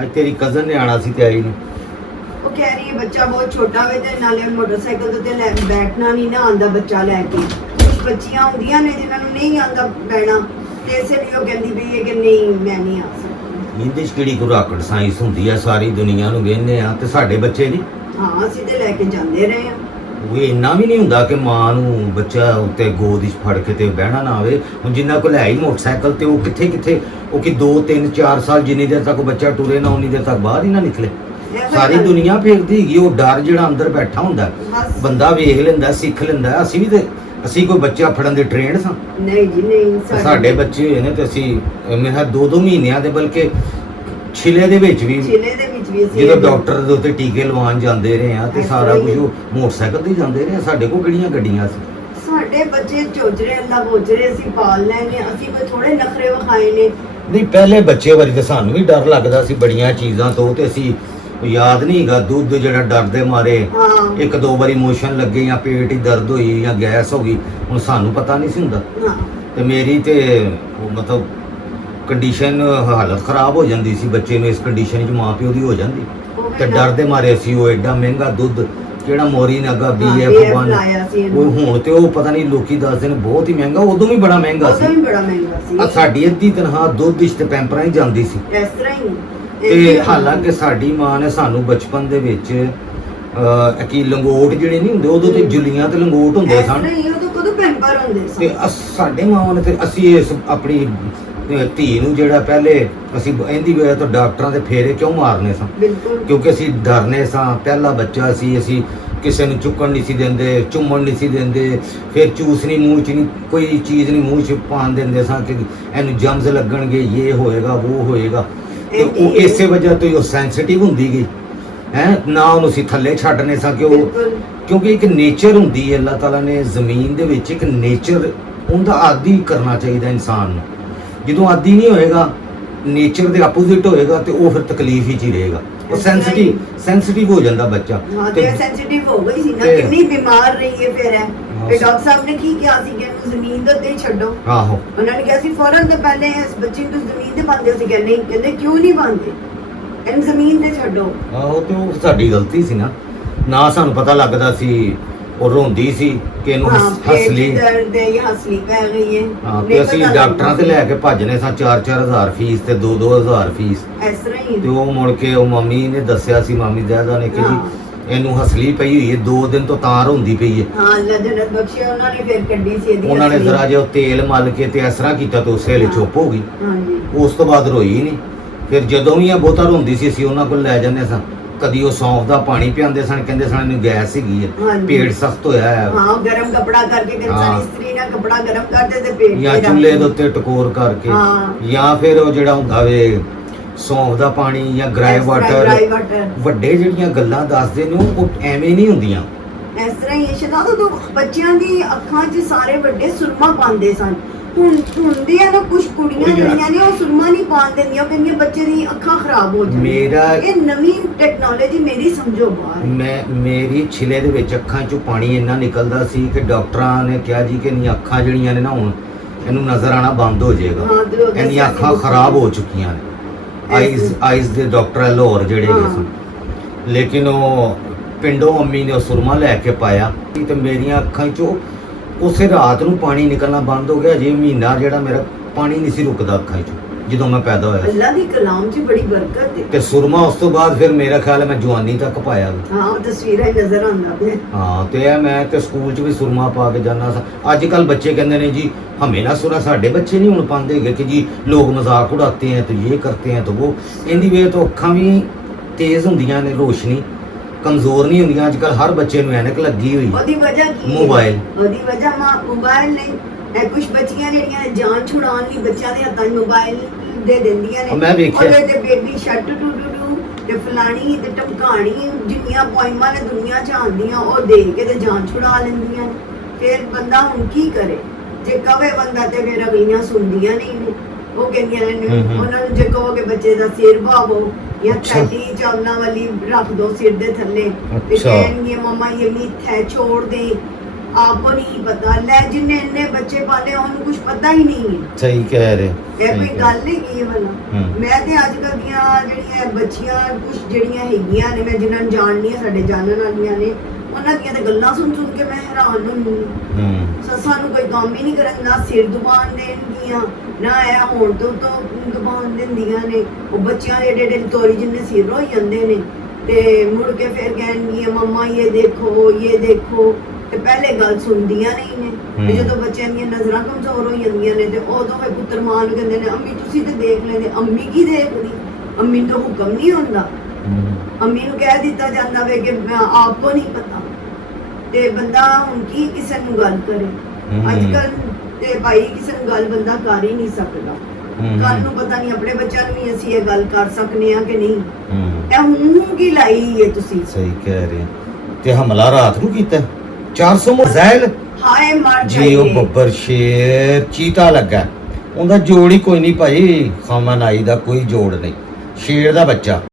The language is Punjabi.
ਅੱਜ ਤੇਰੀ ਕਜ਼ਨ ਨੇ ਆਣਾ ਸੀ ਤੇ ਆਈ ਨਹੀਂ। ਉਹ ਕਹਿ ਰਹੀ ਹੈ ਬੱਚਾ ਬਹੁਤ ਛੋਟਾ ਵੇ ਤੇ ਨਾਲੇ ਮੋਟਰਸਾਈਕਲ ਤੇ ਲੈ ਬੈਠਣਾ ਨਹੀਂ ਨਾ ਆਂਦਾ ਬੱਚਾ ਲੈ ਕੇ। ਕੁਝ ਬੱਚੀਆਂ ਹੁੰਦੀਆਂ ਨੇ ਜਿਨ੍ਹਾਂ ਨੂੰ ਨਹੀਂ ਆਂਦਾ ਬਹਿਣਾ ਤੇ ਇਸੇ ਲਈ ਉਹ ਕਹਿੰਦੀ ਪਈ ਹੈ ਕਿ ਨਹੀਂ ਮੈਂ ਨਹੀਂ ਆ ਸਕਦੀ। ਇਹਦੇ 'ਚ ਕਿਹੜੀ ਕੋਈ ਰਾਕਟ ਸਾਇੰਸ ਹੁੰਦੀ ਆ? ਸਾਰੀ ਦੁਨੀਆ ਨੂੰ ਵੇਖਦੇ ਆ ਤੇ ਸਾਡੇ ਬੱਚੇ ਨਹੀਂ। ਹਾਂ ਅਸੀਂ ਤੇ ਲੈ ਕੇ ਜਾਂਦੇ ਰਹੇ ਆ। ਉਹ ਇੰਨਾ ਵੀ ਨਹੀਂ ਹੁੰਦਾ ਕਿ ਮਾਂ ਨੂੰ ਬੱਚਾ ਉੱਤੇ ਗੋਦ ਵਿੱਚ ਫੜ ਕੇ ਤੇ ਬਹਿਣਾ ਨਾ ਆਵੇ। ਹੁਣ ਜਿੰਨਾ ਕੋਲ ਹੈ ਹੀ ਮੋਟਰਸਾਈਕਲ ਤੇ ਉਹ ਕਿੱਥੇ ਕਿੱਥੇ ਉਹ ਕਿ 2 3 4 ਸਾਲ ਜਿੰਨੀ ਦੇਰ ਤੱਕ ਉਹ ਬੱਚਾ ਟੁਰੇ ਨਾ ਉਨੀ ਦੇਰ ਤੱਕ ਬਾਹਰ ਹੀ ਨਾ ਨਿਕਲੇ। ਸਾਰੀ ਦੁਨੀਆ ਫੇਰਦੀ ਹੈਗੀ। ਉਹ ਡਰ ਜਿਹੜਾ ਅੰਦਰ ਬੈਠਾ ਹੁੰਦਾ ਬੰਦਾ ਵੇਖ ਲੈਂਦਾ ਸਿੱਖ ਲੈਂਦਾ। ਅਸੀਂ ਵੀ ਤੇ ਅਸੀਂ ਕੋਈ ਬੱਚਾ ਫੜਨ ਦੇ ਟ੍ਰੇਨਡ ਸਾਂ? ਨਹੀਂ ਜੀ ਨਹੀਂ। ਸਾਡੇ ਬੱਚੇ ਹੋਏ ਨੇ ਤੇ ਅਸੀਂ ਮੇਰਾ 2 ਮਹੀਨਿਆਂ ਦੇ ਬਲਕਿ ਛਿਲੇ ਦੇ ਵਿੱਚ ਵੀ ਜਦੋਂ ਡਾਕਟਰ ਦੇ ਉੱਤੇ ਟੀਕੇ ਲਵਾਉਣ ਜਾਂਦੇ ਰਹੇ ਆ ਤੇ ਸਾਰਾ ਕੁਝ ਮੋਟਰਸਾਈਕਲ ਤੇ ਜਾਂਦੇ ਰਹੇ। ਸਾਡੇ ਕੋਲ ਕਿਹੜੀਆਂ ਗੱਡੀਆਂ ਸੀ? ਸਾਡੇ ਬੱਚੇ ਚੋਜਰੇ ਅੱਲਾ ਬੋਜਰੇ ਅਸੀਂ ਪਾਲ ਲੈਣੇ। ਅਸੀਂ ਕੋਈ ਥੋੜੇ ਨਖਰੇ ਵਿਖਾਏ ਨੇ। ਨਹੀਂ ਪਹਿਲੇ ਬੱਚੇ ਵਾਰੀ ਤੇ ਸਾਨੂੰ ਵੀ ਡਰ ਲੱਗਦਾ ਸੀ ਬੜੀਆਂ ਚੀਜ਼ਾਂ ਤੋਂ ਤੇ ਅਸੀਂ ਯਾਦ ਨਹੀਂ ਹੈਗਾ ਦੁੱਧ ਜਿਹੜਾ ਡਰਦੇ ਮਾਰੇ 1-2 ਵਾਰੀ ਮੋਸ਼ਨ ਲੱਗੇ ਜਾਂ ਪੇਟ ਹੀ ਦਰਦ ਹੋਈ ਜਾਂ ਗੈਸ ਹੋ ਗਈ। ਹੁਣ ਸਾਨੂੰ ਪਤਾ ਨਹੀਂ ਸੀ ਹੁੰਦਾ ਤੇ ਮੇਰੀ ਤੇ ਮਤਲਬ ਕੰਡੀਸ਼ਨ ਹਾਲਤ ਖਰਾਬ ਹੋ ਜਾਂਦੀ ਸੀ ਬੱਚੇ ਨੂੰ। ਇਸ ਕੰਡੀਸ਼ਨ 'ਚ ਮਾਂ ਪਿਓ ਦੀ ਹੋ ਜਾਂਦੀ ਤੇ ਡਰਦੇ ਮਾਰੇ ਅਸੀਂ ਉਹ ਐਡਾ ਮਹਿੰਗਾ ਦੁੱਧ ਜਿਹੜਾ ਮੋਰੀ ਨਾਗਾ BF1 ਉਹ ਹੁਣ ਤੇ ਉਹ ਪਤਾ ਨਹੀਂ ਲੋਕੀ ਦੱਸਦੇ ਨੇ ਬਹੁਤ ਹੀ ਮਹਿੰਗਾ। ਉਦੋਂ ਵੀ ਬੜਾ ਮਹਿੰਗਾ ਸੀ। ਆ ਸਾਡੀ ਅੱਧੀ ਤਨਖਾਹ ਦੁੱਧ ਵਿੱਚ ਤੇ ਪੈਂਪਰਾਂ ਹੀ ਜਾਂਦੀ ਸੀ ਇਸ ਤਰ੍ਹਾਂ ਹੀ। ਤੇ ਹਾਲਾਂਕਿ ਸਾਡੀ ਮਾਂ ਨੇ ਸਾਨੂੰ ਬਚਪਨ ਦੇ ਵਿੱਚ ਕੀ ਲੰਗੋਟ ਜਿਹੜੇ ਨਹੀਂ ਹੁੰਦੇ ਉਦੋਂ ਤੇ ਜੁਲੀਆਂ ਤੇ ਲੰਗੋਟ ਹੁੰਦੇ ਸਨ ਤੇ ਸਾਡੇ ਮਾਂ ਨੇ ਤੇ ਅਸੀਂ ਇਸ ਆਪਣੀ ਧੀ ਨੂੰ ਜਿਹੜਾ ਪਹਿਲੇ ਅਸੀਂ ਇਹਦੀ ਵਜ੍ਹਾ ਤੋਂ ਡਾਕਟਰਾਂ ਦੇ ਫੇਰੇ ਕਿਉਂ ਮਾਰਨੇ ਸਾਂ? ਕਿਉਂਕਿ ਅਸੀਂ ਡਰਨੇ ਸਾਂ। ਪਹਿਲਾ ਬੱਚਾ ਸੀ। ਅਸੀਂ ਕਿਸੇ ਨੂੰ ਚੁੱਕਣ ਨਹੀਂ ਸੀ ਦਿੰਦੇ, ਚੁੰਮਣ ਨਹੀਂ ਸੀ ਦਿੰਦੇ, ਫਿਰ ਚੂਸਣੀ ਮੂੰਹ 'ਚ ਨਹੀਂ ਕੋਈ ਚੀਜ਼ ਨਹੀਂ ਮੂੰਹ 'ਚ ਪਾਣ ਦਿੰਦੇ ਸਾਂ ਕਿ ਇਹਨੂੰ ਜਮਜ਼ ਲੱਗਣਗੇ, ਇਹ ਹੋਏਗਾ ਉਹ ਹੋਏਗਾ। ਤੇ ਉਹ ਇਸੇ ਵਜ੍ਹਾ ਤੋਂ ਹੀ ਉਹ ਸੈਂਸਿਟਿਵ ਹੁੰਦੀ ਗਈ ਹੈ ਨਾ। ਉਹਨੂੰ ਅਸੀਂ ਥੱਲੇ ਛੱਡਨੇ ਸਾਂ ਕਿ ਉਹ ਕਿਉਂਕਿ ਇੱਕ ਨੇਚਰ ਹੁੰਦੀ ਹੈ ਅੱਲਾਹ ਤਾਲਾ ਨੇ ਜ਼ਮੀਨ ਦੇ ਵਿੱਚ ਇੱਕ ਨੇਚਰ ਉਹਦਾ ਆਦੀ ਕਰਨਾ ਚਾਹੀਦਾ ਇਨਸਾਨ ਨੂੰ। ਜਦੋਂ ਆਦੀ ਨਹੀਂ ਹੋਏਗਾ ਨੇਚਰ ਦੇ ਆਪੋਜ਼ਿਟ ਹੋਏਗਾ ਤੇ ਉਹ ਫਿਰ ਤਕਲੀਫ ਹੀ 'ਚ ਹੀ ਰਹੇਗਾ। ਉਹ ਸੈਂਸਿਟਿਵ ਹੋ ਜਾਂਦਾ ਬੱਚਾ। ਤੇ ਸੈਂਸਿਟਿਵ ਹੋ ਗਈ ਸੀ ਨਾ। ਕਿੰਨੀ ਬਿਮਾਰ ਰਹੀ ਹੈ ਫਿਰ ਹੈ ਤੇ ਡਾਕਟਰ ਸਾਹਿਬ ਨੇ ਕੀ ਕਿਹਾ ਸੀ ਕਿ ਇਹਨੂੰ ਜ਼ਮੀਨ ਦੇ ਉੱਤੇ ਛੱਡੋ। ਆਹੋ ਉਹਨਾਂ ਨੇ ਕਿਹਾ ਸੀ ਫੌਰਨ ਤੋਂ ਪਹਿਲੇ ਇਸ ਬੱਚੇ ਨੂੰ ਜ਼ਮੀਨ ਤੇ ਪਾਉਂਦੇ ਸੀ। ਕਹਿੰਦੇ ਨਹੀਂ, ਕਹਿੰਦੇ ਕਿਉਂ ਨਹੀਂ ਪਾਉਂਦੇ ਇਹਨੂੰ ਜ਼ਮੀਨ ਤੇ ਛੱਡੋ। ਆਹੋ ਤੇ ਉਹ ਸਾਡੀ ਗਲਤੀ ਸੀ ਨਾ ਸਾਨੂੰ ਪਤਾ ਲੱਗਦਾ ਸੀ। ਉਹ ਰੋਂਦੀ ਸੀ ਕਿ ਇਹਨੂੰ ਹਸਲੀ ਦਰਦ ਹੈ ਜਾਂ ਹਸਲੀ ਪੈ ਗਈ ਹੈ। ਹਾਂ ਤੇ ਅਸੀਂ ਡਾਕਟਰਾਂ ਤੇ ਲੈ ਕੇ ਭੱਜਨੇ ਸਾਂ 4-4 ਹਜ਼ਾਰ ਫੀਸ ਤੇ 2-2 ਹਜ਼ਾਰ ਫੀਸ ਇਸ ਤਰ੍ਹਾਂ ਹੀ। ਤੇ ਉਹ ਮੁੜ ਕੇ ਉਹ ਮੰਮੀ ਨੇ ਦੱਸਿਆ ਸੀ ਮਾਮੀ ਜ਼ਾਦਾ ਨੇ ਕਿ ਜੀ ਇਹਨੂੰ ਹਸਲੀ ਪਈ ਹੋਈ ਹੈ 2 ਦਿਨ ਤੋਂ ਤਾਰ ਹੁੰਦੀ ਪਈ ਹੈ। ਹਾਂ ਅੱਲਾ ਜੰਨਤ ਬਖਸ਼ੇ ਉਹਨਾਂ ਨੇ ਫਿਰ ਕੱਢੀ ਸੀ ਇਹਦੀ। ਉਹਨਾਂ ਨੇ ਜ਼ਰਾ ਜਿਹਾ ਤੇਲ ਮਲ ਕੇ ਤੇ ਇਸ ਤਰ੍ਹਾਂ ਕੀਤਾ ਤੇ ਉਸੇ ਵੇਲੇ ਚੁੱਪ ਹੋ ਗਈ। ਉਸ ਤੋਂ ਬਾਅਦ ਰੋਈ ਨਹੀਂ। ਫਿਰ ਜਦੋਂ ਵੀ ਇਹ ਬਹੁਤਾ ਰੋਂਦੀ ਸੀ ਅਸੀਂ ਉਹਨਾਂ ਕੋਲ ਲੈ ਜਾਂਦੇ ਸਾਂ। ਕਦੀ ਉਹ ਸੌਂਫ ਦਾ ਪਾਣੀ ਪਿਆਉਂਦੇ ਸਨ, ਕਹਿੰਦੇ ਸਨ ਇਹਨੂੰ ਗੈਸ ਹੈਗੀ ਹੈ, ਪੇਟ ਸਖਤ ਹੋਇਆ ਹੈ। ਹਾਂ ਗਰਮ ਕਪੜਾ ਕਰਕੇ ਇਸਤਰੀ ਨਾਲ ਕਪੜਾ ਗਰਮ ਕਰਦੇ ਤੇ ਪੇਟ ਜਾਂ ਚੁੱਲ੍ਹੇ ਦੇ ਉੱਤੇ ਟਕੋਰ ਕਰਕੇ ਜਾਂ ਫਿਰ ਉਹ ਜਿਹੜਾ ਹੁੰਦਾ ਵੇ ਸੌਂਫ ਦਾ ਪਾਣੀ ਜਾਂ ਗ੍ਰਾਈ ਵਾਟਰ। ਵੱਡੇ ਜਿਹੜੀਆਂ ਗੱਲਾਂ ਦੱਸਦੇ ਨੇ ਉਹ ਐਵੇਂ ਨਹੀਂ ਹੁੰਦੀਆਂ। ਇਸ ਤਰ੍ਹਾਂ ਹੀ ਸ਼ਦਾ ਤੋਂ ਬੱਚਿਆਂ ਦੀ ਅੱਖਾਂ 'ਚ ਸਾਰੇ ਵੱਡੇ ਸੁਰਮਾ ਪਾਉਂਦੇ ਸਨ। ਹੁੰਦੇ ਆ ਨਾ ਕੁਝ ਕੁੜੀਆਂ ਜਿਹੜੀਆਂ ਨੇ ਉਹ ਸੁਰਮਾ ਨਹੀਂ ਪਾਉਣ ਦਿੰਦੀਆਂ। ਕਹਿੰਦੀਆਂ ਬੱਚੇ ਦੀ ਅੱਖਾਂ ਖਰਾਬ ਹੋ ਜਾਂਦੀਆਂ। ਇਹ ਨਵੀਂ ਟੈਕਨੋਲੋਜੀ ਮੇਰੀ ਸਮਝੋ ਬਾਹਰ। ਮੇਰੀ ਛਿਲੇ ਦੇ ਵਿੱਚ ਅੱਖਾਂ 'ਚੋਂ ਪਾਣੀ ਇੰਨਾ ਨਿਕਲਦਾ ਸੀ ਕਿ ਡਾਕਟਰਾਂ ਨੇ ਕਿਹਾ ਜੀ ਕਿ ਇਹਦੀਆਂ ਅੱਖਾਂ ਜਿਹੜੀਆਂ ਨੇ ਨਾ ਹੁਣ ਇਹਨੂੰ ਨਜ਼ਰ ਆਣਾ ਬੰਦ ਹੋ ਜਾਏਗਾ। ਇਹਦੀਆਂ ਅੱਖਾਂ ਖਰਾਬ ਹੋ ਚੁੱਕੀਆਂ ਨੇ। ਆਈਜ਼ ਦੇ ਡਾਕਟਰ ਲਾਹੌਰ ਜਿਹੜੇ ਸਨ। ਲੇਕਿਨ ਉਹ ਪਿੰਡੋਂ ਅੰਮੀ ਨੇ ਉਹ ਸੁਰਮਾ ਲੈ ਕੇ ਪਾਇਆ ਤੇ ਮੇਰੀਆਂ ਅੱਖਾਂ 'ਚੋਂ ਉਸੇ ਰਾਤ ਨੂੰ ਪਾਣੀ ਨਿਕਲਣਾ ਬੰਦ ਹੋ ਗਿਆ। ਜੇ ਮਹੀਨਾ ਜਿਹੜਾ ਮੇਰਾ ਪਾਣੀ ਨਹੀਂ ਸੀ ਰੁਕਦਾ ਅੱਖਾਂ 'ਚੋਂ ਜਦੋਂ ਮੈਂ ਪੈਦਾ ਹੋਇਆ। ਅੱਲਾ ਦੀ ਕਲਾਮ 'ਚ ਬੜੀ ਬਰਕਤ ਹੈ। ਤੇ ਸੁਰਮਾ ਉਸ ਤੋਂ ਬਾਅਦ ਫਿਰ ਮੇਰਾ ਖਿਆਲ ਹੈ ਮੈਂ ਜਵਾਨੀ ਤੱਕ ਪਾਇਆ। ਹਾਂ ਤਸਵੀਰਾਂ ਨਜ਼ਰ ਆਉਂਦਾ ਪਿਆ। ਹਾਂ ਤੇ ਇਹ ਮੈਂ ਤੇ ਸਕੂਲ 'ਚ ਵੀ ਸੁਰਮਾ ਪਾ ਕੇ ਜਾਂਦਾ ਸਾਂ। ਅੱਜ ਕੱਲ ਬੱਚੇ ਕਹਿੰਦੇ ਨੇ ਜੀ ਹਮੇ ਨਾ ਸੁਰਾ। ਸਾਡੇ ਬੱਚੇ ਨਹੀਂ ਹੁਣ ਪਾਉਂਦੇ ਹੈਗੇ ਕਿ ਜੀ ਲੋਕ ਮਜ਼ਾਕ ਉਡਾਤੇ हैं तो ये करते हैं तो वो। ਇਹਦੀ ਵੇ ਤੋਂ ਅੱਖਾਂ ਵੀ ਤੇਜ਼ ਹੁੰਦੀਆਂ ਨੇ, ਰੋਸ਼ਨੀ ਕਮਜ਼ੋਰ ਨਹੀਂ ਹੁੰਦੀਆਂ। ਅੱਜ ਕੱਲ ਹਰ ਬੱਚੇ ਨੂੰ ਐਨਕ ਲੱਗੀ ਹੋਈ। ਉਹਦੀ ਵਜ੍ਹਾ ਕੀ? ਮੋਬਾਈਲ। ਉਹਦੀ ਵਜ੍ਹਾ ਮੋਬਾਈਲ ਨਹੀਂ। ਇਹ ਕੁਝ ਬੱਚੀਆਂ ਜਿਹੜੀਆਂ ਜਾਨ ਛੁਡਾਉਣ ਲਈ ਬੱਚਿਆਂ ਦੇ ਹੱਥਾਂ 'ਚ ਮੋਬਾਈਲ ਦੇ ਦਿੰਦੀਆਂ ਨੇ। ਮੈਂ ਵੇਖਿਆ ਉਹਦੇ ਤੇ ਬੇਬੀ ਸ਼ਟ ਟੂ ਤੇ ਫਲਾਣੀ ਤੇ ਟਮਕਾਣੀ ਜਿੰਨੀਆਂ ਪੋਇਮਾਂ ਨੇ ਦੁਨੀਆ 'ਚ ਆਉਂਦੀਆਂ ਉਹ ਦੇਖ ਕੇ ਤੇ ਜਾਨ ਛੁਡਾ ਲੈਂਦੀਆਂ ਨੇ। ਫਿਰ ਬੰਦਾ ਹੁਣ ਕੀ ਕਰੇ? ਜੇ ਕਵੇ ਬੰਦਾ ਤੇ ਫਿਰ ਅਗਲੀਆਂ ਸੁਣਦੀਆਂ ਨਹੀਂ ਨੇ। ਉਹ ਕਹਿੰਦੀਆਂ ਨੇ ਉਹਨਾਂ ਨੂੰ ਜੇ ਕਹੋਗੇ ਬੱਚੇ ਦਾ ਸਿਰ ਭਾਵੋ ਜਾਂ ਥੈਲੀ ਚਾਵਲਾਂ ਵਾਲੀ ਰੱਖ ਦੋ ਸਿਰ ਦੇ ਥੱਲੇ ਤੇ ਕਹਿਣਗੇ ਮਮਾ ਇਹ ਮਿੱਠ ਹੈ ਛੋੜ ਦੇ। आपको नहीं पता ले जिन्हें इन्ने बच्चे पाले उन्हें कुछ पता ही नहीं है ਸਹੀ ਕਹਿ ਰਹੇ ਇਹ ਕੋਈ ਗੱਲ ਨਹੀਂ ਹੈ ਵਾਲਾ ਮੈਂ ਤੇ ਅੱਜ ਕੱਲ੍ਹ ਦੀਆਂ ਜਿਹੜੀਆਂ ਬੱਚੀਆਂ ਕੁਝ ਜਿਹੜੀਆਂ ਹੈਗੀਆਂ ਨੇ ਮੈਂ ਜਿਨ੍ਹਾਂ ਨੂੰ ਜਾਣਦੀ ਹਾਂ ਸਾਡੇ ਜਾਣਨ ਵਾਲੀਆਂ ਨੇ ਉਹਨਾਂ ਦੀਆਂ ਤੇ ਗੱਲਾਂ ਸੁਣ ਸੁਣ ਕੇ ਮੈਂ ਹੈਰਾਨ ਹੁੰਦੀ ਹਾਂ ਸੱਸਾਂ ਨੂੰ ਕੋਈ ਕੰਮ ਹੀ ਨਹੀਂ ਕਰਨ ਨਾ ਸਿਰ ਦੁਬਾਨ ਦੇਣਗੀਆਂ ਨਾ ਇਹ ਹੋਣ ਤੋਂ ਦੁਬਾਨ ਦਿੰਦੀਆਂ ਨੇ ਉਹ ਬੱਚਿਆਂ ਦੇ ਏਡੇ ਏਡੇ ਤੋਰੀ ਜਿੰਨੇ ਸਿਰ ਹੋਈ ਜਾਂਦੇ ਨੇ ਤੇ ਮੁੜ ਕੇ ਫਿਰ ਕਹਿਣਗੀਆਂ ਮੰਮਾ ਇਹ ਦੇਖੋ ਤੇ ਪਹਿਲੇ ਗੱਲ ਸੁਣਦੀਆਂ ਨਹੀਂ ਨੇ ਤੇ ਜਦੋਂ ਬੱਚਿਆਂ ਦੀਆਂ ਨਜ਼ਰਾਂ ਕਮਜ਼ੋਰ ਹੋ ਜਾਂਦੀਆਂ ਨੇ ਤੇ ਉਦੋਂ ਫਿਰ ਪੁੱਤਰ ਮਾਂ ਨੂੰ ਕਹਿੰਦੇ ਨੇ ਅੰਮੀ ਤੁਸੀਂ ਤੇ ਦੇਖ ਲੈਂਦੇ ਅੰਮੀ ਕੀ ਦੇਖਦੀ ਅੰਮੀ ਨੂੰ ਤਾਂ ਹੁਕਮ ਨਹੀਂ ਹੁੰਦਾ ਅੰਮੀ ਨੂੰ ਕਹਿ ਦਿੱਤਾ ਜਾਂਦਾ ਵੇ ਕਿ ਆਪਕੋ ਨਹੀਂ ਪਤਾ ਤੇ ਬੰਦਾ ਹੁਣ ਕੀ ਕਿਸੇ ਨੂੰ ਗੱਲ ਕਰੇ ਅੱਜ ਕੱਲ ਤੇ ਭਾਈ ਕਿਸੇ ਨੂੰ ਗੱਲ ਬੰਦਾ ਕਰ ਹੀ ਨਹੀਂ ਸਕਦਾ ਕੱਲ ਨੂੰ ਪਤਾ ਨਹੀਂ ਆਪਣੇ ਬੱਚਿਆਂ ਨੂੰ ਵੀ ਅਸੀਂ ਇਹ ਗੱਲ ਕਰ ਸਕਨੇ ਆ ਕਿ ਨਹੀਂ ਇਹ ਹੁਣ ਕੀ ਲਾਈ ਹੈ ਤੁਸੀਂ ਸਹੀ ਕਹਿ ਰਹੇ ਤੇ ਹਮਲਾ ਰਾਤ ਨੂੰ ਕੀਤਾ 400 ਮਜ਼ਾਇਲ ਹਾਏ ਮਰ ਜੀ ਉਹ ਬੱਬਰ ਸ਼ੇਰ ਚੀਤਾ ਲੱਗਾ ਉਹਦਾ ਜੋੜ ਹੀ ਕੋਈ ਨਹੀਂ ਭਾਈ ਖਾਮਨ ਆਈ ਦਾ ਕੋਈ ਜੋੜ ਨਹੀਂ ਸ਼ੇਰ ਦਾ ਬੱਚਾ